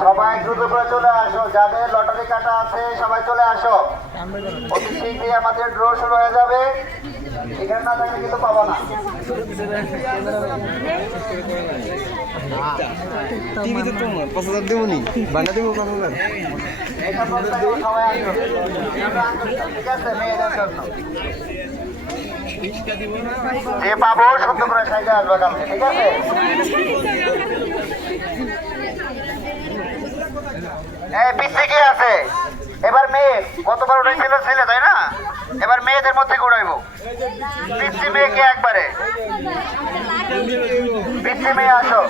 সবাই দ্রুত করে চলে আসো, যাদের লটারি কাটা আছে সবাই চলে আসো, অতি শীঘ্রই আমাদের ড্র শুরু হয়ে যাবে। এখানে না থাকলে কিন্তু পাবো না। টিভিতে তো ৫,০০০ দেবো নি, বানা দেবো ৫,০০০। ঠিক আছে, মেয়েদের জন্য যে পাবো সুন্দর করে সাইডে আসবে কালকে, ঠিক আছে? পিছিয়ে কে আছে? এবার মেয়ে, গতবার উঠেছিল ছেলে, তাই না? এবার মেয়েদের মধ্যে উড়াইবো। পিছিয়ে মেয়েকে একবারে, পিছিয়ে মেয়ে আসো।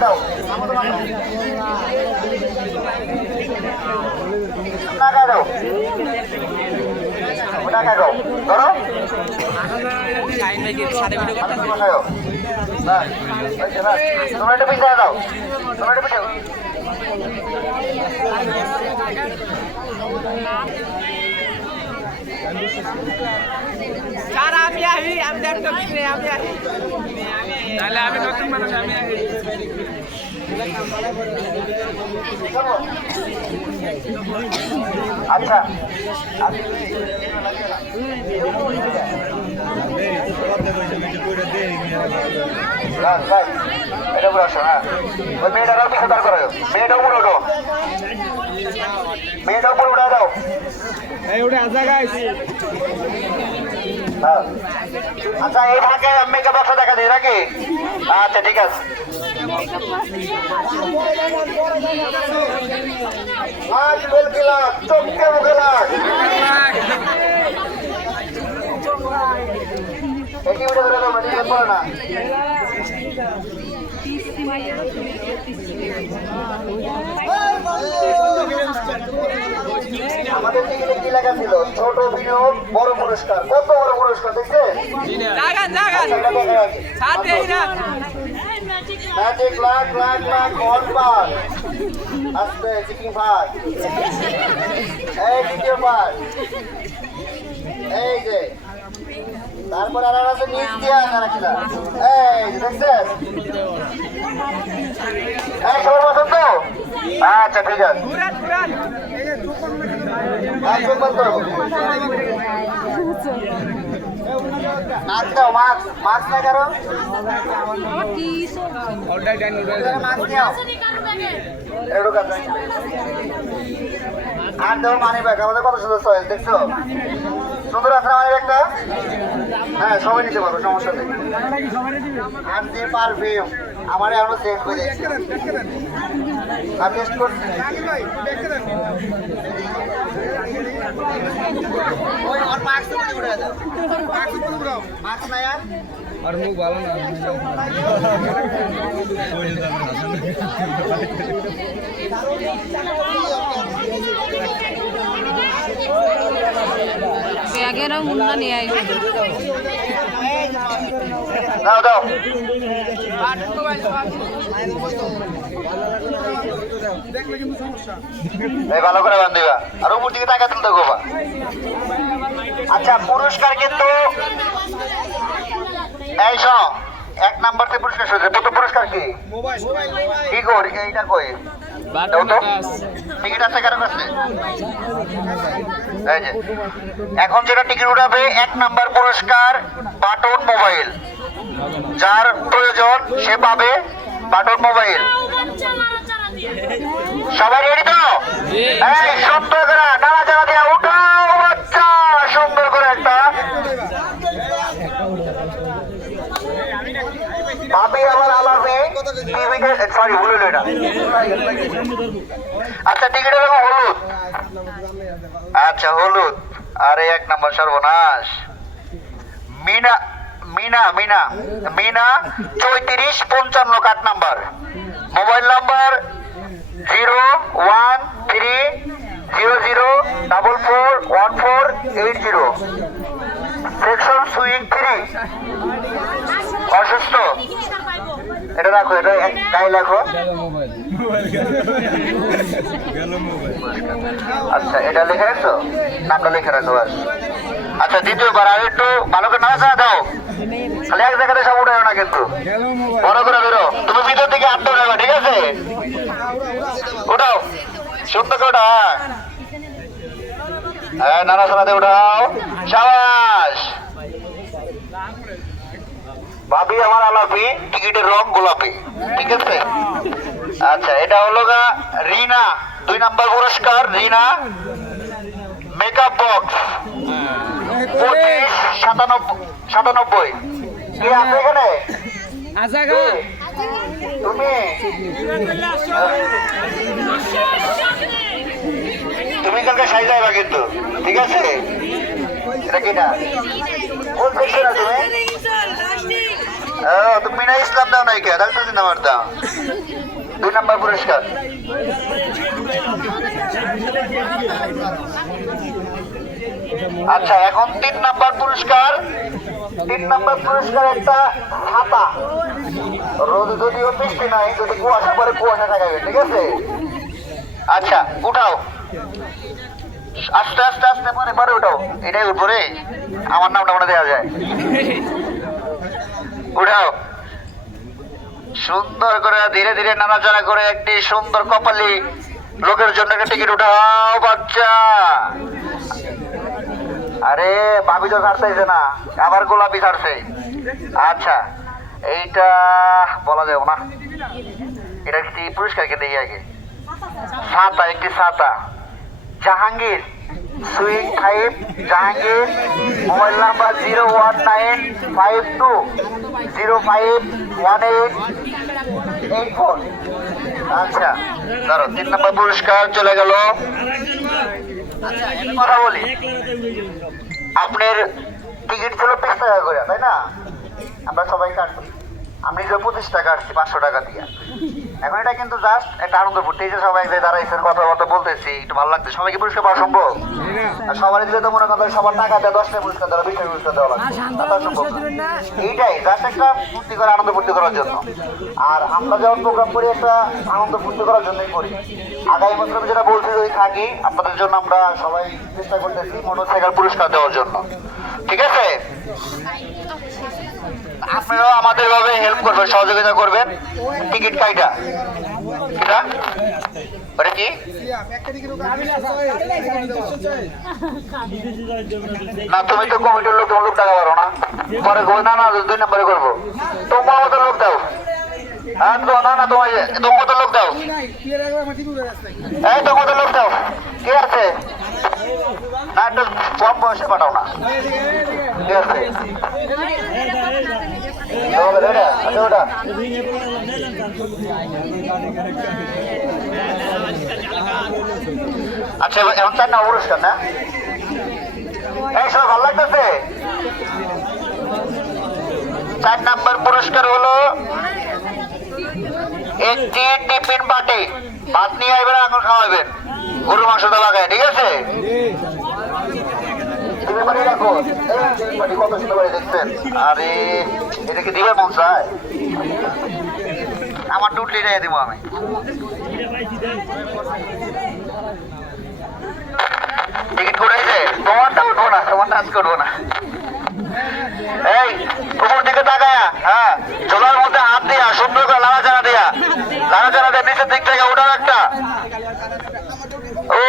দাও টাকা দাও, টাকা দাও, ধরো তোমরা একটা পিছিয়ে দাও, তোমরা একটা পিছিয়ে। আমি আহি, আমি দেখতে আমি আহি, তাহলে আমি নতুন মানুষ, আমি আহি। আচ্ছা এটা পুরো আসো। হ্যাঁ, ওই মেয়েটারাও পিছনে দাঁড় করো, মেয়েটা উপরে ওঠো, মেয়েটা উপরে উঠে দাও। আচ্ছা, এই ফাঁকে মেকআপ বক্স দেখা দিই নাকি? আচ্ছা ঠিক আছে। আজ বলকে লাগ, চমকে মুখে লাগ। একই উঠে ধরে দেবো, ঠিক আছে না? আমাদের টিকিটে কি লেখা ছিল? ছোট বিনিয়োগ বড় পুরস্কার। কত বড় পুরস্কার দেখছে? ম্যাজিক লাখ লাখ লাখ অনবার আসবে। চিকিং ভাই, এই দ্বিতীয় পার, এই যে তারপর আর আছে নিচ দিয়া রাখি না, এই দেখছেন? এই সবার পছন্দ? আচ্ছা ঠিক আছে, একদম বন্ধ করবো। মাছ দাও, মাছ, মাছ না কারো মাছ দাও। আর দেবো মানি ব্যাগ, আমাদের কত সুন্দর চয়েস দেখছো? সুন্দর আছে মানি ব্যাগটা? হ্যাঁ, সবাই নিতে পারবো, সমস্যা নেই। আর যে পারফিউম আমার এখনো চেঞ্জ করে দেখছি, আর টেস্ট করছি। আর মুখ ভালো না, ব্যাগেরও মুন্না নিয়ে আই। দাও দাও, ভালো করে বান্ধিবা, আর উপর দিকে টাকা তুলতে গোবা। আচ্ছা, পুরস্কার কিন্তু এই শোনো, 1 নাম্বার থেকে পুরস্কার শুরু। প্রথম পুরস্কার কি? কি করি এইটা? কই টিকিট আছে কারো কাছে? এই যে এখন যেটা টিকিট উঠাবে, 1 নাম্বার পুরস্কার বাটন মোবাইল। যার প্রয়োজন সে পাবে বাটন মোবাইল। সবাই রেডি তো? এই সুন্দর করে নাড়াচাড়া দিয়ে উঠাও বাচ্চা, সুন্দর করে একটা ভাবি আমার আলাপে টিভিতে, সরি ভুল হলো এটা। আচ্ছা, টিকিটের রকম হলুদ। আচ্ছা হলুদ, আরে 1 নাম্বার সর্বনাশ। Meena Meena Meena Meena 3455 8 number. Mobile number 01300441480। Section swing 3, অসুস্থ। এটা রাখো, এটা গায়ে রাখো। আচ্ছা এটা লিখে রাখছো, নামটা লিখে রাখো বাস। আচ্ছা দ্বিতীয়বার আর একটু ভালো করে নাড়াচাড়া দাও, খালি এক জায়গাতে সব উঠে না কিন্তু, বড় করে বেরো। তুমি ভিতর থেকে আটটা উঠাবে, ঠিক আছে? উঠাও, সুন্দর করে উঠাও। হ্যাঁ নাড়াচাড়াতে উঠাও, সাবাস। ভাবি আমার আলাপি, টিকিটের রং গোলাপি, ঠিক আছে? আচ্ছা এটা হলো গা রিনা, 2 নম্বর পুরস্কার রিনা মেকআপ বক্স 2597 কে আছে এখানে? তুমি তুমি কালকে সাই যাইবা কিন্তু, ঠিক আছে? এটা কি না কোন সেকশনে তুমি? তুমি না ইসলাম দাও নাই কে? ডাক্তার দিন আমার দাও 2 নম্বর পুরস্কার। আচ্ছা এখন 3 নম্বর পুরস্কার। 3 নম্বর পুরস্কার একটা ছাতা, রোদ যদিও বৃষ্টি নাই, যদি কুয়াশা পরে কুয়াশা থাকবে, ঠিক আছে? আচ্ছা উঠাও, আস্তে আস্তে আস্তে পরে পরে উঠাও, এটাই উঠবো রে, আমার নামটা মনে দেওয়া যায়। উঠাও, সুন্দর করে ধীরে ধীরে নাড়াচাড়া করে একটি সুন্দর কপালি লোকের জন্য একটা টিকিট উঠাও বাচ্চা। আরে ভাবি তো ছাড়তেছে না, আবার গোলাপি ছাড়ছে। আচ্ছা এইটা বলা যাবে না, এটা কি পুরস্কারকে দেই আগে? ছাতা, একটি ছাতা। Jahangir swing 5 Jahangir, mobile number 01952051884। আচ্ছা ধরো 3 নম্বর পুরস্কার চলে গেল। কথা বলি, আপনার টিকিট ছিল 5 টাকা করে, তাই না? আমরা সবাই কাটছি, আমি নিজে 25 টাকা কাটছি 500 টাকা দিয়ে। এখন এটা কিন্তু জাস্ট একটা আনন্দ ফুটতে, এই যে সবাই যে দাঁড়াইছেন কথাবার্তা বলতেছি, একটু ভালো লাগছে। সবাইকে পুরস্কার পাওয়া সম্ভব? আর সবার দিলে তো মনে করেন সবার টাকা দেয় 10টা পুরস্কার দেওয়া, 20টা পুরস্কার দেওয়া লাগবে, তা সম্ভব না। এইটাই জাস্ট একটা ফুর্তি করে আনন্দ ফুর্তি করার জন্য। আর আমরা যখন প্রোগ্রাম করি একটা আনন্দ ফুর্তি করার জন্যই করি। আগামী বছর যেটা বলছি যদি থাকি, আপনাদের জন্য আমরা সবাই চেষ্টা করতেছি মোটরসাইকেল পুরস্কার দেওয়ার জন্য, ঠিক আছে? আপনারাও আমাদের ভাবে হেল্প করবেন, সহযোগিতা করবেন। টিকিট কাইটা এটা ওটা কি? না তুমি তো কমিটির লোক, তোমার লোক টাকা পারো না, পরে না না 2 নম্বরে করবো। তোমার মতো লোক দাও। হ্যাঁ তো না না তোমার মতো লোক দাও, এই তোমার মতো লোক দাও। কে আছে? না একটু কম বয়সে পাঠাও না, কে আছে? আচ্ছা এখন 4 নম্বর পুরস্কার না? এই সব ভালো লাগতেছে। 4 নম্বর পুরস্কার হলো একটি টিফিন বাটি, ভাত নিয়ে আসবেন, এখন খাওয়াবেন, গরু মাংসটা লাগায়, ঠিক আছে? কত সুন্দর করে দেখছেন। আরে এটা কি দিবে মন চায়? আমার টুটলি রেখে দিব আমি। টিকিট করেছে, তোমারটা উঠবো না, তোমারটা আজ করবো না। এই উপর দিকে তাকায়া, হ্যাঁ চোলার মধ্যে হাত দিয়া সুন্দর করে লাড়াচাড়া দিয়া, লাড়াচাড়া দিয়ে নিচের দিক থেকে উঠাও একটা। ও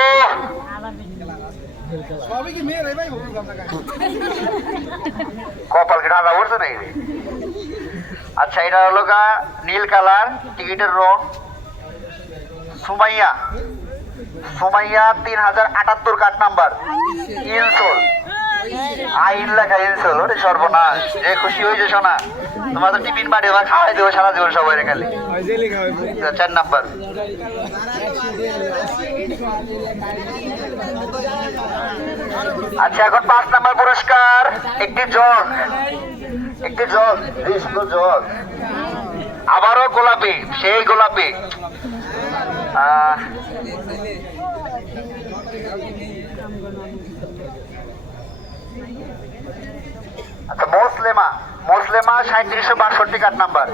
কপাল কি ঢাকা পড়ছে নাকি? আচ্ছা এটা হলো গা নীল কালার, টিকিটের রং Sumaiya, Sumaiya 3078 card number, insole আইন লেখা ইনসোল। ওরে সর্বনাশ, যে খুশি হয়েছে শোনা, তোমার তো টিফিন বাড়ি বা খাওয়াই দেবো সারা জীবন সবাই খালি। 4 নাম্বার। আচ্ছা এখন 5 নাম্বার পুরস্কার একটি জগ, একটি জগ, এই সুন্দর জগ, আবারও গোলাপি, সেই গোলাপি। আচ্ছা মোসলেমা, মোসলেমা 3762 কার্ড নাম্বার,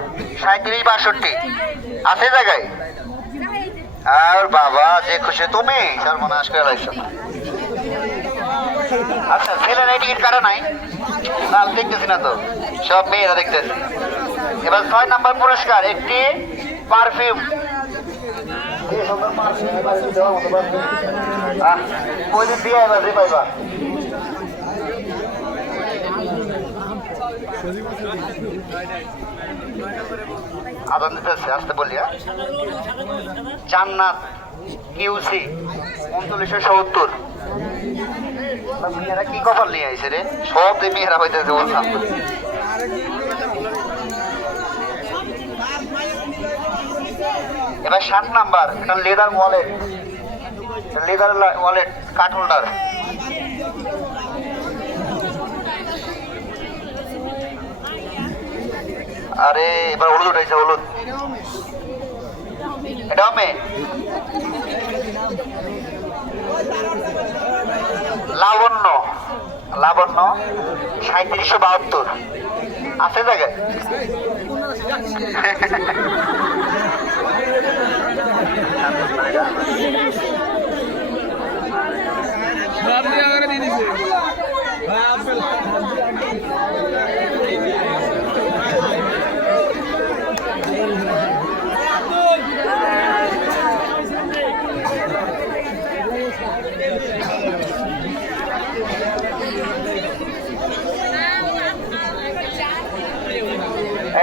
3762 আছে জায়গায়? আর বাবা যে খুশি তুমি সর্বনাশ করে লাগছো। আচ্ছা ছেলে নাই টিকিট কাটা নাই না দেখতেছি না তো সব মেয়েরা দেখতেছি। এবার 6 নাম্বার পুরস্কার একটি পারফিউম। ওই দিন দিয়ে এবার পাইবা। আদান দিতেছে আসতে বলি। জান্নাত কিউসি 3970। মেয়েরা কি কপাল নিয়ে আইছে রে, সব মেয়েরা পাইতেছে বললাম। এবার 7 নাম্বার এটা লেদার ওয়ালেট, লেদার ওয়ালেট কাঠ হোল্ডার। আরে এবার হলুদ উঠাইছে, হলুদ এটা মে লাবণ্য, লাবণ্য 3772 আছে জায়গায়।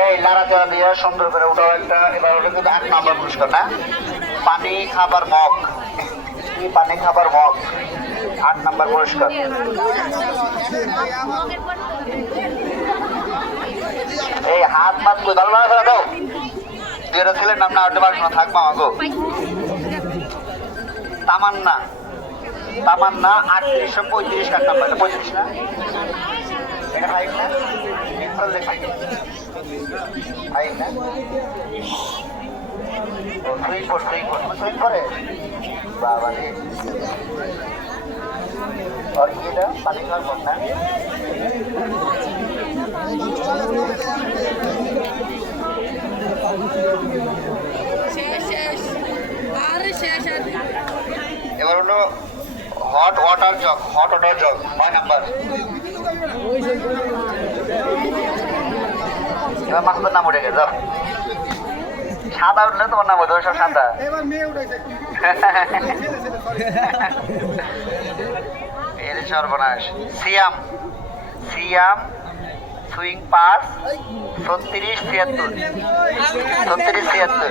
এই লাড়াচাড়া দিয়ে সুন্দর করে উঠাও একটা। এবার ওটা কিন্তু 8 নাম্বার পুরস্কার না, পানি খাবার মগ, পানি খাবার মগ 8 নাম্বার পুরস্কার। এই হাত মাত ভালো ভালো করে দাও। দুইটা ছেলের নাম না উঠতে পারছো না, থাকবো আমাকে। তামান্না, তামান্না 3835 কার নাম্বার, এটা 35 না, এটা হাইট না, হাইট না, সুইং করে বাবা রে। और ये ना पानी का बोलना এবার হলো hot water jug, hot water jug 9 number. এবার মাসুদের নাম উঠে গেছে, সাদা উঠলে তোমার নাম উঠবে, সব সাদা। এবার মেয়ে উঠেছে এর সর্বনাশ। সিয়াম, সিয়াম সুইং পাস 3676, 3676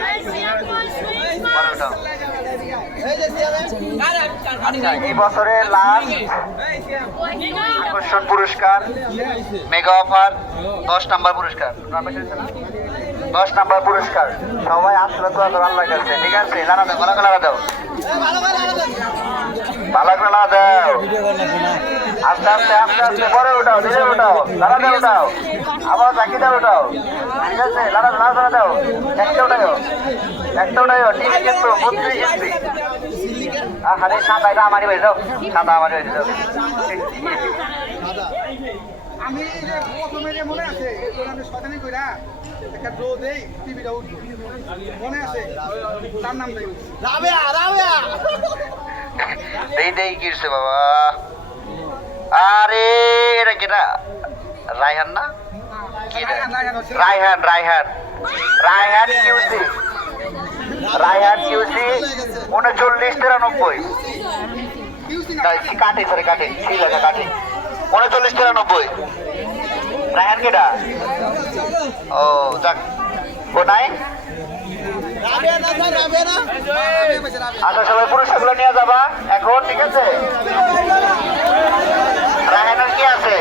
এই বছরের লাস্ট আকর্ষণ পুরস্কার মেগা অফার 10 নাম্বার পুরস্কার, 10 নাম্বার পুরস্কার। সবাই আসলে তো আল্লাহ কাছে, ঠিক আছে? লাগা দাও, ভালো করে লাগা দাও, ভালো করে লাগা দাও। আস্তে আস্তে আস্তে আস্তে পরে উঠাও, ধীরে উঠাও, লাগা দাও, উঠাও আবার বাকি দাও, উঠাও, ঠিক আছে? লাগা লাগা দাও, একটা উঠাও, একটা উঠাও, ঠিক আছে? কিন্তু 32 ইঞ্চি। আরে সাদা এটা আমারই হয়ে যাও, সাদা আমারই হয়ে যাও। আমি প্রথমে যে মনে আছে শতানি কইরা একটা ড্র দেই, টিভিটা উঠলো মনে আছে, তার নাম দেই রাবেয়া, রাবেয়া দেই দেই কিরছে বাবা। আরে এটা কেটা রায়হান না, কি রায়হান, রায়হান, রায়হান কিউসি, রায়হান কিউসি 3993 কাটে, সরে কাটে, ঠিক আছে কাটে 3993 রায়হান কেটা? ও যাক, ও নাই। আচ্ছা সবাই পুরস্কারগুলো নিয়ে যাবা এখন, ঠিক আছে? রায়হানের কি আছে?